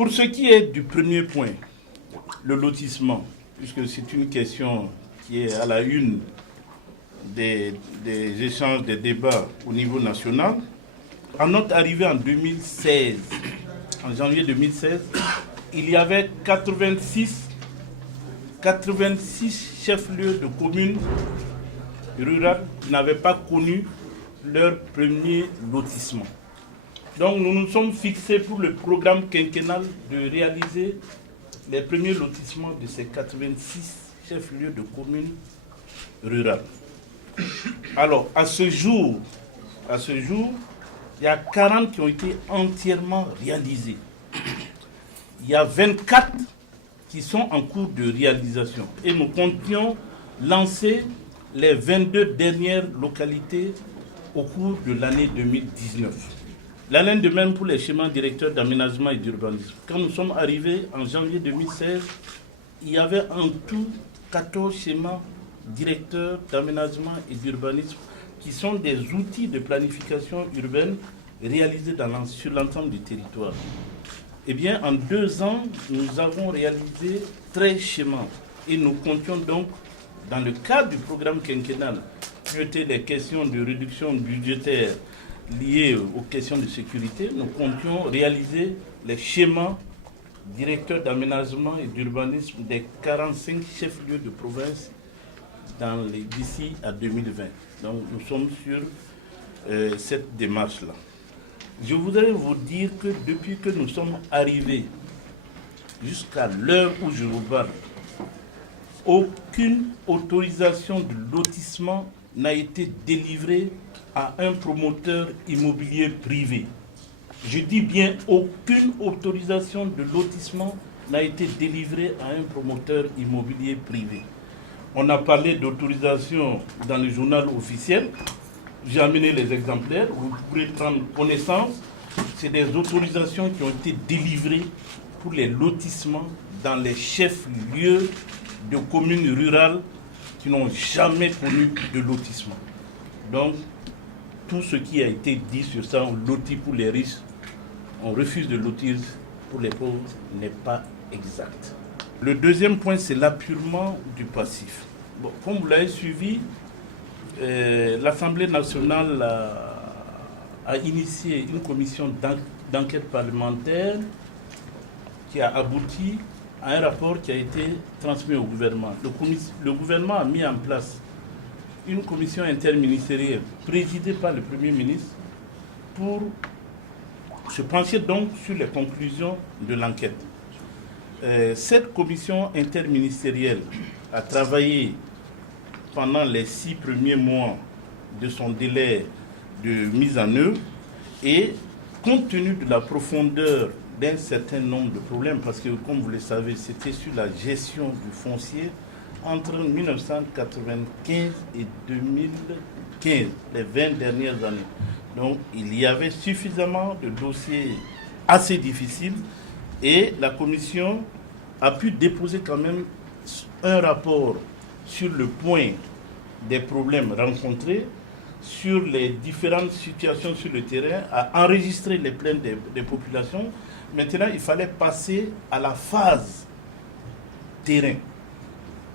Pour ce qui est du premier point, le lotissement, puisque c'est une question qui est à la une des échanges, des débats au niveau national, à notre arrivée en 2016, en janvier 2016, il y avait 86 chefs-lieux de communes rurales qui n'avaient pas connu leur premier lotissement. Donc nous nous sommes fixés pour le programme quinquennal de réaliser les premiers lotissements de ces 86 chefs-lieux de communes rurales. Alors, à ce jour, il y a 40 qui ont été entièrement réalisés. Il y a 24 qui sont en cours de réalisation. Et nous comptions lancer les 22 dernières localités au cours de l'année 2019. L'année de même pour les schémas directeurs d'aménagement et d'urbanisme. Quand nous sommes arrivés en janvier 2016, il y avait en tout 14 schémas directeurs d'aménagement et d'urbanisme qui sont des outils de planification urbaine réalisés sur l'ensemble du territoire. Eh bien, en 2 ans, nous avons réalisé 13 schémas et nous comptions donc, dans le cadre du programme quinquennal, traiter les questions de réduction budgétaire liées aux questions de sécurité, nous comptions réaliser les schémas directeurs d'aménagement et d'urbanisme des 45 chefs-lieux de province d'ici à 2020. Donc nous sommes sur cette démarche-là. Je voudrais vous dire que depuis que nous sommes arrivés jusqu'à l'heure où je vous parle, aucune autorisation de lotissement n'a été délivrée à un promoteur immobilier privé. Je dis bien aucune autorisation de lotissement n'a été délivrée à un promoteur immobilier privé. On a parlé d'autorisation dans le journal officiel. J'ai amené les exemplaires, vous pourrez prendre connaissance. C'est des autorisations qui ont été délivrées pour les lotissements dans les chefs-lieux de communes rurales qui n'ont jamais connu de lotissement. Donc, tout ce qui a été dit sur ça, on lotit pour les riches, on refuse de lotir pour les pauvres, n'est pas exact. Le deuxième point, c'est l'appurement du passif. Bon, comme vous l'avez suivi, l'Assemblée nationale a initié une commission d'enquête parlementaire qui a abouti à un rapport qui a été transmis au gouvernement. Le gouvernement a mis en place une commission interministérielle présidée par le Premier ministre pour se pencher donc sur les conclusions de l'enquête. Cette commission interministérielle a travaillé pendant les 6 premiers mois de son délai de mise en œuvre et compte tenu de la profondeur d'un certain nombre de problèmes, parce que comme vous le savez, c'était sur la gestion du foncier entre 1995 et 2015, les 20 dernières années. Donc il y avait suffisamment de dossiers assez difficiles et la commission a pu déposer quand même un rapport sur le point des problèmes rencontrés, sur les différentes situations sur le terrain, a enregistré les plaintes des populations. Maintenant, il fallait passer à la phase terrain.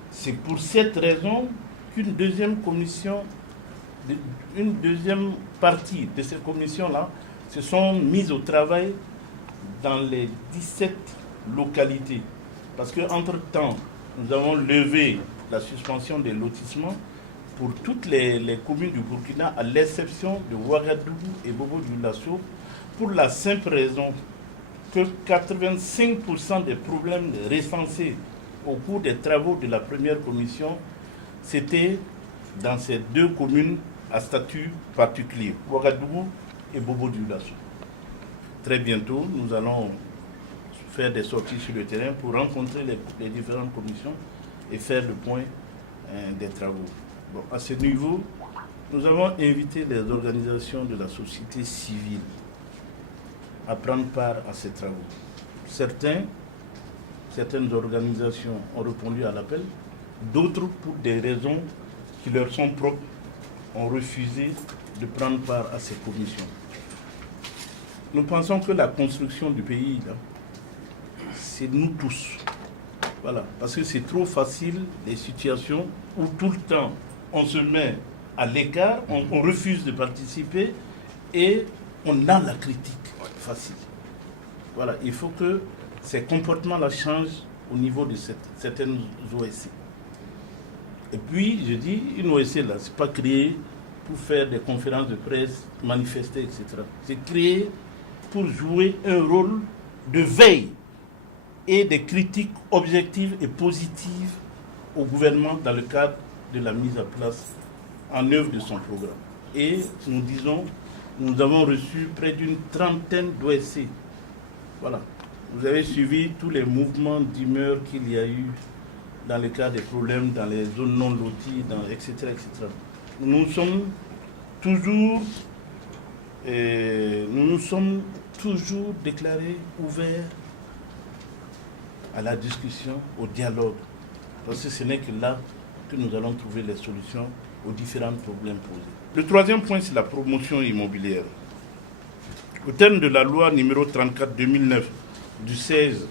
C'est pour cette raison qu'une deuxième commission, une deuxième partie de ces commissions-là se sont mises au travail dans les 17 localités. Parce qu'entre-temps, nous avons levé la suspension des lotissements pour toutes les communes du Burkina, à l'exception de Ouagadougou et Bobo-Dioulasso, pour la simple raison que 85% des problèmes recensés au cours des travaux de la première commission, c'était dans ces 2 communes à statut particulier, Ouagadougou et Bobo-Dioulasso. Très bientôt, nous allons faire des sorties sur le terrain pour rencontrer les différentes commissions et faire le point des travaux. Bon, à ce niveau, nous avons invité les organisations de la société civile à prendre part à ces travaux. Certaines organisations ont répondu à l'appel, d'autres, pour des raisons qui leur sont propres, ont refusé de prendre part à ces commissions. Nous pensons que la construction du pays, là, c'est nous tous. Voilà, parce que c'est trop facile, les situations où tout le temps on se met à l'écart, on refuse de participer et on a la critique facile. Voilà, il faut que ces comportements-là changent au niveau de certaines OSC. Et puis, je dis, une OSC, là, ce n'est pas créé pour faire des conférences de presse, manifester, etc. C'est créé pour jouer un rôle de veille et des critiques objectives et positives au gouvernement dans le cadre de la mise en place, en œuvre de son programme. Et nous disons, nous avons reçu près d'une trentaine d'OSC. Voilà. Vous avez suivi tous les mouvements d'humeur qu'il y a eu dans le cas des problèmes dans les zones non loties, etc., etc. Nous nous sommes toujours déclarés ouverts à la discussion, au dialogue. Parce que ce n'est que là que nous allons trouver les solutions aux différents problèmes posés. Le troisième point, c'est la promotion immobilière. Au terme de la loi numéro 34/2009 du 16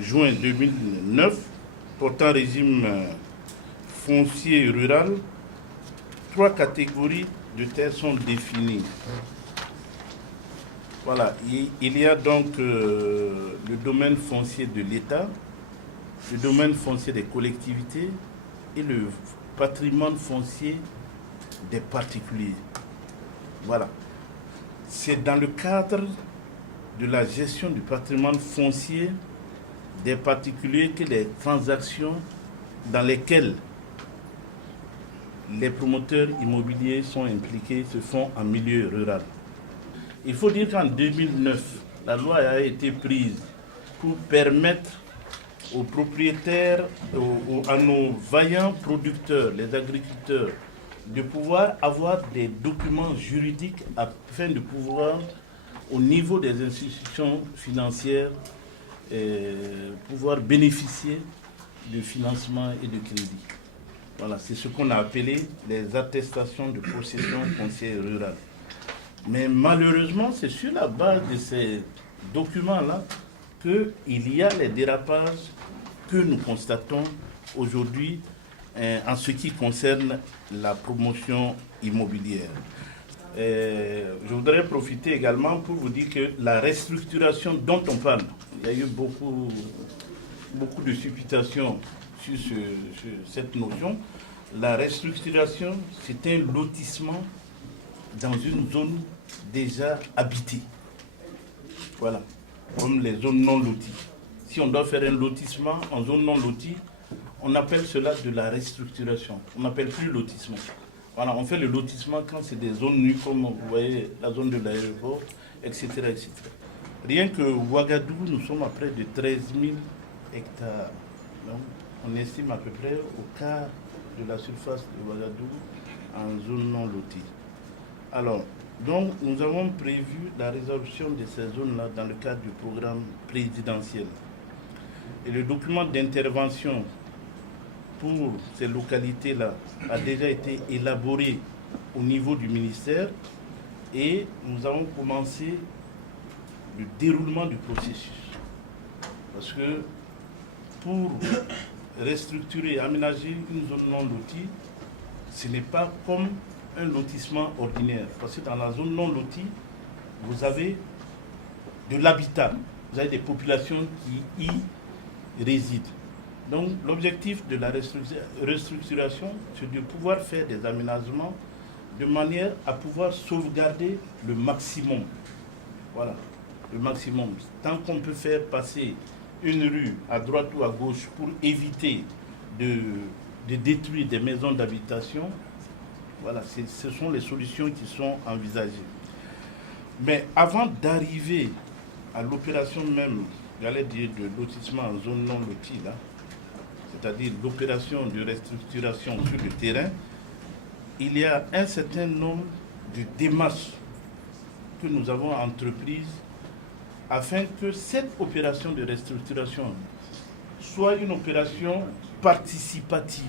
juin 2009, portant régime foncier rural, 3 catégories de terres sont définies. Voilà, il y a donc le domaine foncier de l'État, le domaine foncier des collectivités et le patrimoine foncier des particuliers. Voilà. C'est dans le cadre de la gestion du patrimoine foncier des particuliers que les transactions dans lesquelles les promoteurs immobiliers sont impliqués se font en milieu rural. Il faut dire qu'en 2009, la loi a été prise pour permettre aux propriétaires, à nos vaillants producteurs, les agriculteurs, de pouvoir avoir des documents juridiques afin de pouvoir, au niveau des institutions financières, pouvoir bénéficier de financement et de crédit. Voilà, c'est ce qu'on a appelé les attestations de possession foncière rurale. Mais malheureusement, c'est sur la base de ces documents-là qu'il y a les dérapages que nous constatons aujourd'hui en ce qui concerne la promotion immobilière. Je voudrais profiter également pour vous dire que la restructuration dont on parle, il y a eu beaucoup de supputations sur cette notion. La restructuration, c'est un lotissement dans une zone déjà habitée. Voilà, comme les zones non loties. Si on doit faire un lotissement en zone non lotie, on appelle cela de la restructuration. On n'appelle plus lotissement. Voilà, on fait le lotissement quand c'est des zones nues, comme vous voyez, la zone de l'aéroport, etc., etc. Rien que Ouagadougou, nous sommes à près de 13 000 hectares. Donc, on estime à peu près au quart de la surface de Ouagadougou en zone non lotie. Alors, donc, nous avons prévu la résorption de ces zones-là dans le cadre du programme présidentiel. Et le document d'intervention pour ces localités-là a déjà été élaboré au niveau du ministère et nous avons commencé le déroulement du processus. Parce que pour restructurer, aménager une zone non lotie, ce n'est pas comme un lotissement ordinaire. Parce que dans la zone non lotie, vous avez de l'habitat, vous avez des populations qui y résident. Donc l'objectif de la restructuration, c'est de pouvoir faire des aménagements de manière à pouvoir sauvegarder le maximum. Voilà, le maximum. Tant qu'on peut faire passer une rue à droite ou à gauche pour éviter de détruire des maisons d'habitation, voilà, ce sont les solutions qui sont envisagées. Mais avant d'arriver à l'opération même, j'allais dire de lotissement en zone non lotie, là, c'est-à-dire l'opération de restructuration sur le terrain, il y a un certain nombre de démarches que nous avons entreprises afin que cette opération de restructuration soit une opération participative.